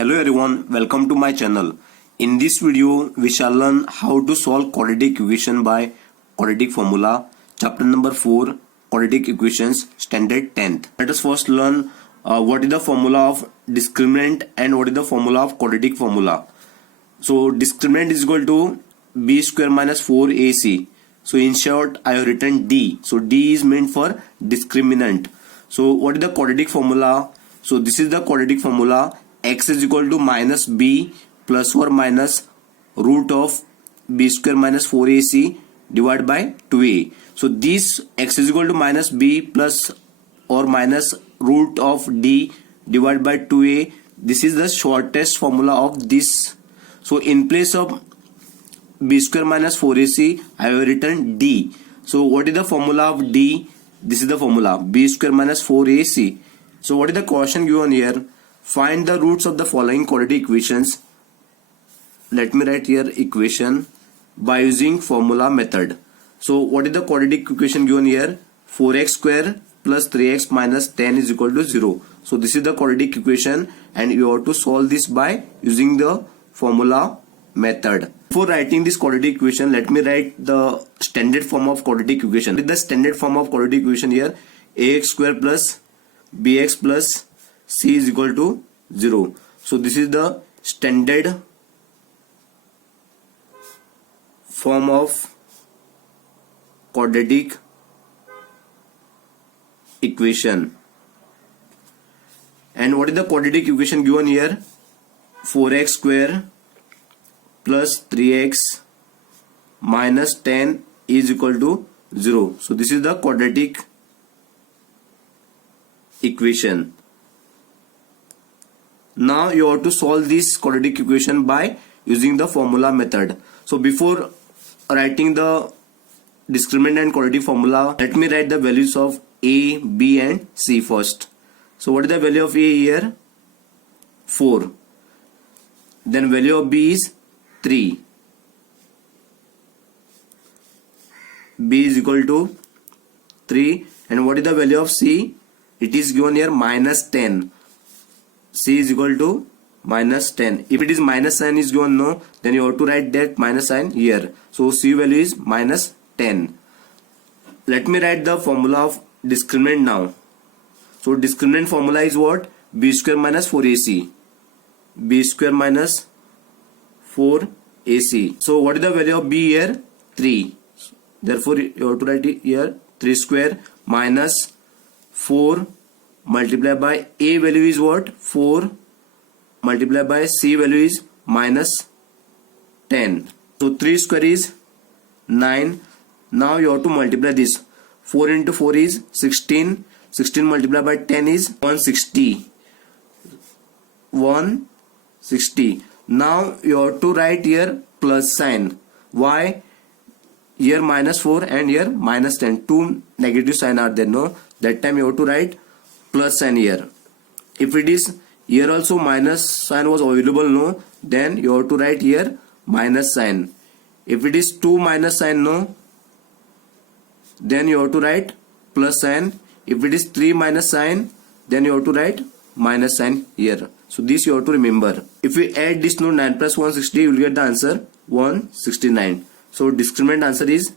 Hello everyone, welcome to my channel. In this video, we shall learn how to solve quadratic equation by quadratic formula. Chapter number 4, quadratic equations, standard 10th. Let us first learn what is the formula of discriminant and what is the formula of quadratic formula. So discriminant is equal to b square minus 4ac. So in short, I have written d. So d is meant for discriminant. So what is the quadratic formula? So this is the quadratic formula. X is equal to minus b plus or minus root of b square minus 4ac divided by 2a. So this x is equal to minus b plus or minus root of d divided by 2a. This is the shortest formula of this. So in place of b square minus 4ac, I have written d. So what is the formula of d? This is the formula, b square minus 4ac. So what is the question given here? Find the roots of the following quadratic equations. Let me write here equation by using formula method. So what is the quadratic equation given here? 4x square plus 3x minus 10 is equal to 0. So this is the quadratic equation and you have to solve this by using the formula method. Before writing this quadratic equation, let me write the standard form of quadratic equation. With the standard form of quadratic equation here, ax square plus bx plus c is equal to 0. So this is the standard form of quadratic equation. And what is the quadratic equation given here? 4x square plus 3x minus 10 is equal to 0. So this is the quadratic equation. Now you have to solve this quadratic equation by using the formula method. So before writing the discriminant and quadratic formula, let me write the values of a, b and c first. So what is the value of a here? 4. Then value of b is 3. b is equal to 3. And what is the value of c? It is given here minus 10. c is equal to minus 10. If it is minus sign is given no, then you have to write that minus sign here. So c value is minus 10. Let me write the formula of discriminant now. So discriminant formula is what? b square minus 4ac. b square minus 4ac. So what is the value of b here? 3. Therefore you have to write it here 3 square minus 4 multiplied by a value is what? 4 multiplied by c value is minus 10. So 3 square is 9. Now you have to multiply this. 4 into 4 is 16. 16 multiplied by 10 is 160. 160. Now you have to write here plus sign. Why? Here minus 4 and here minus 10. Two negative sign are there. No. That time you have to write plus sign here. If it is here also minus sign was available, no, then you have to write here minus sign. If it is 2 minus sign, no, then you have to write plus sign. If it is 3 minus sign, then you have to write minus sign here. So this you have to remember. If we add this, no, 9 plus 160, you will get the answer 169. So discriminant answer is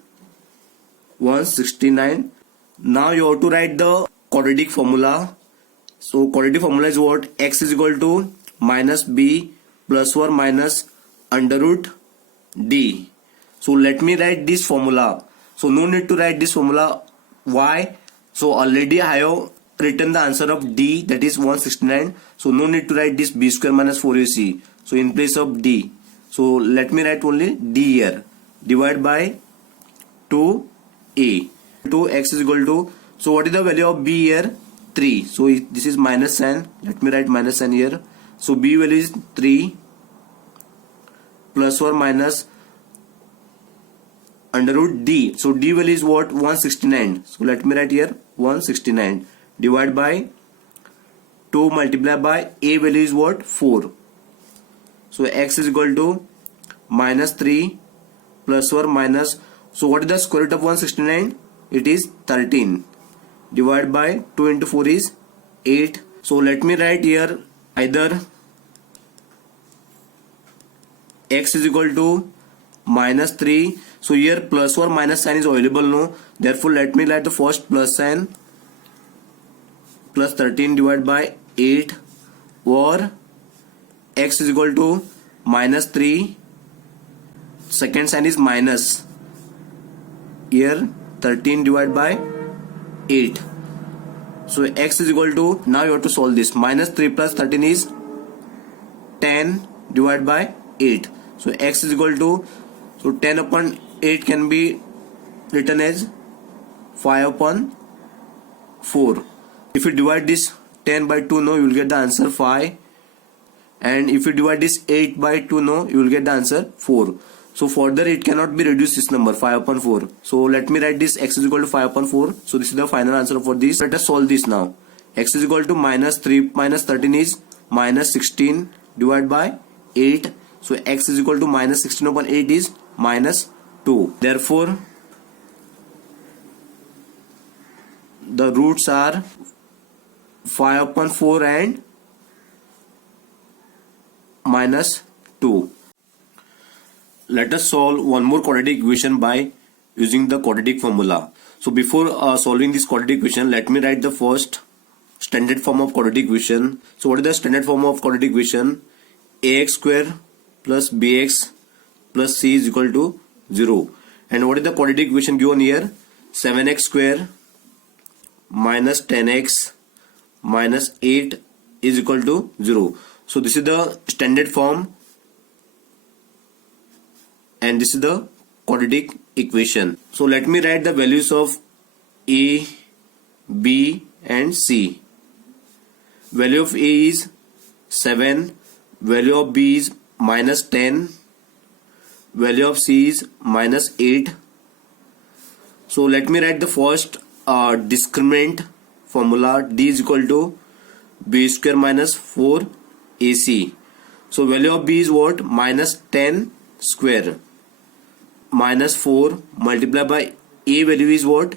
169. Now you have to write the quadratic formula. So quadratic formula is what? X is equal to minus b plus or minus under root d. So let me write this formula. So no need to write this formula. Why? So already I have written the answer of d, that is 169. So no need to write this b square minus 4ac. So in place of d, so let me write only d here. Divide by 2a. 2x is equal to, so what is the value of b here? 3. So this is minus sign. Let me write minus sign here. So b value is 3 plus or minus under root d. So d value is what? 169. So let me write here 169. Divide by 2 multiplied by a value is what? 4. So x is equal to minus 3 plus or minus. So what is the square root of 169? It is 13. Divided by 2 into 4 is 8. So let me write here either x is equal to minus 3. So here plus or minus sign is available, no? Therefore let me write the first plus sign, plus 13 divided by 8, or x is equal to minus 3. Second sign is minus. Here 13 divided by 8. So x is equal to, now you have to solve this. Minus 3 plus 13 is 10 divided by 8. So x is equal to, so 10 upon 8 can be written as 5 upon 4. If you divide this 10 by 2, no, you will get the answer 5. And if you divide this 8 by 2, no, you will get the answer 4. So further it cannot be reduced, this number 5 upon 4. So let me write this x is equal to 5 upon 4. So this is the final answer for this. Let us solve this now. X is equal to minus 3 minus 13 is minus 16 divided by 8. So x is equal to minus 16 upon 8 is minus 2. Therefore the roots are 5 upon 4 and minus 2. Let us solve one more quadratic equation by using the quadratic formula. So before solving this quadratic equation, let me write the first standard form of quadratic equation. So what is the standard form of quadratic equation? Ax square plus bx plus c is equal to 0. And what is the quadratic equation given here? 7x square minus 10x minus 8 is equal to 0. So this is the standard form and this is the quadratic equation. So let me write the values of a, b and c. Value of a is 7, value of b is minus 10, value of c is minus 8. So let me write the first discriminant formula. D is equal to b square minus 4 ac. So value of b is what? Minus 10 square minus 4 multiplied by a value is what?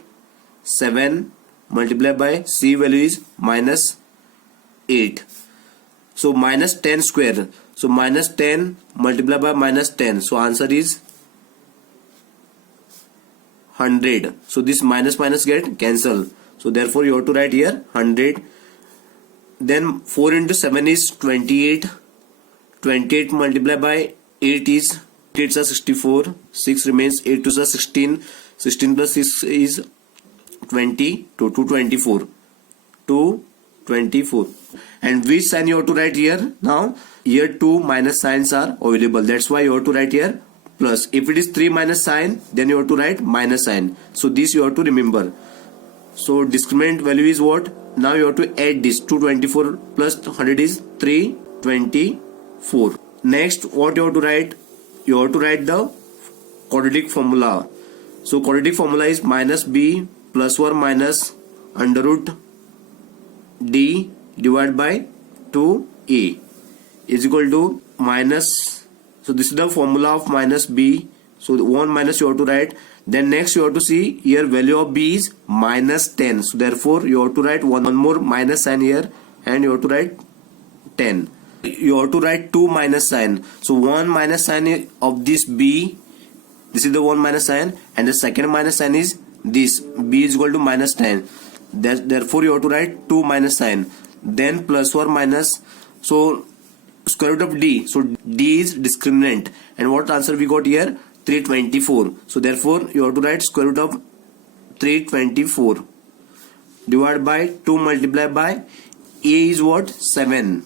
7 multiplied by c value is minus 8. So minus 10 square. So minus 10 multiplied by minus 10. So answer is 100. So this minus minus get cancel. So therefore you have to write here 100. Then 4 into 7 is 28. 28 multiplied by 8 is 8 are 64. 6 remains. 8 to 16. 16 plus 6 is 20. 224. 224. And which sign you have to write here? Now here 2 minus signs are available. That's why you have to write here plus. If it is 3 minus sign, then you have to write minus sign. So this you have to remember. So discriminant value is what? Now you have to add this. 224 plus 100 is 324. Next what you have to write? You have to write the quadratic formula. So quadratic formula is minus b plus or minus under root d divided by 2a is equal to minus. So this is the formula of minus b. So 1 minus you have to write. Then next you have to see here value of b is minus 10. So therefore you have to write one more minus sign here and you have to write 10. You have to write 2 minus sign. So 1 minus sign of this b. This is the 1 minus sign, and the second minus sign is this. B is equal to minus 10. Therefore you have to write 2 minus sign. Then plus or minus. So square root of d. So d is discriminant. And what answer we got here? 324. So therefore you have to write square root of 324 divided by 2 multiplied by a is what? 7.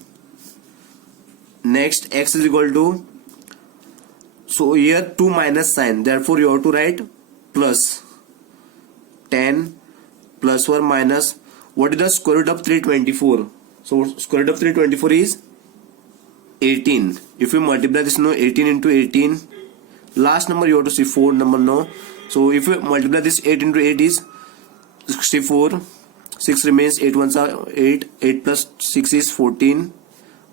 Next x is equal to, so here 2 minus sign, therefore you have to write plus 10 plus or minus. What is the square root of 324? So square root of 324 is 18. If you multiply this, no, 18 into 18, last number you have to see 4 number, no. So if you multiply this 8 into 8 is 64. 6 remains. 8 ones are 8. 8 plus 6 is 14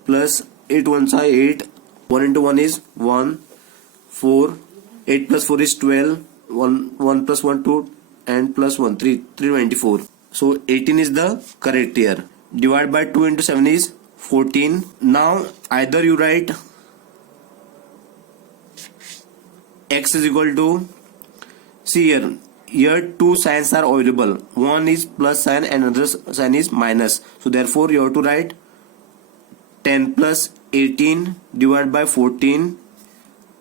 plus 8 ones are 8. 1 into 1 is 1. 4. 8 plus 4 is 12. 1 plus 1 2 and plus 1 3. 324. So 18 is the correct here. Divide by 2 into 7 is 14. Now either you write x is equal to, see here two signs are available, one is plus sign and another sign is minus, so therefore you have to write 10 plus 18 divided by 14,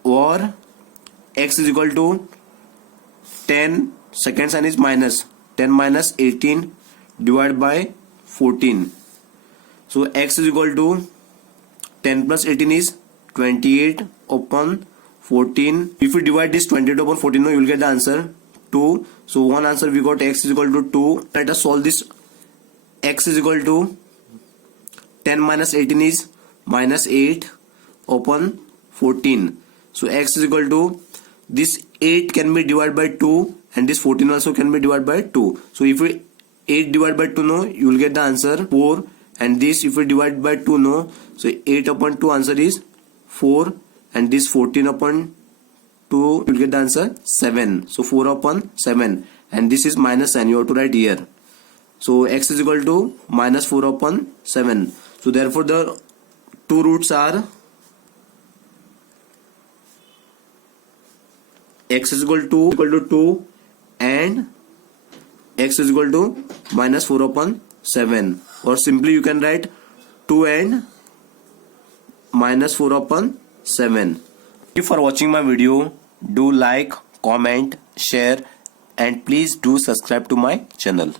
or x is equal to 10, second sign is minus, 10 minus 18 divided by 14. So x is equal to 10 plus 18 is 28 upon 14. If you divide this 28 upon 14, you will get the answer 2. So one answer we got, x is equal to 2. Let us solve this. X is equal to 10 minus 18 is minus 8 upon 14. So x is equal to, this 8 can be divided by 2 and this 14 also can be divided by 2. So if we 8 divided by 2 no, you will get the answer 4, and this if we divide by 2 no, so 8 upon 2 answer is 4, and this 14 upon 2 you will get the answer 7. So 4 upon 7, and this is minus sign, you have to write here. So x is equal to minus 4 upon 7. So therefore the two roots are x is equal to 2 and x is equal to minus 4 upon 7, or simply you can write 2 and minus 4 upon 7. Thank you for watching my video. Do like, comment, share, and please do subscribe to my channel.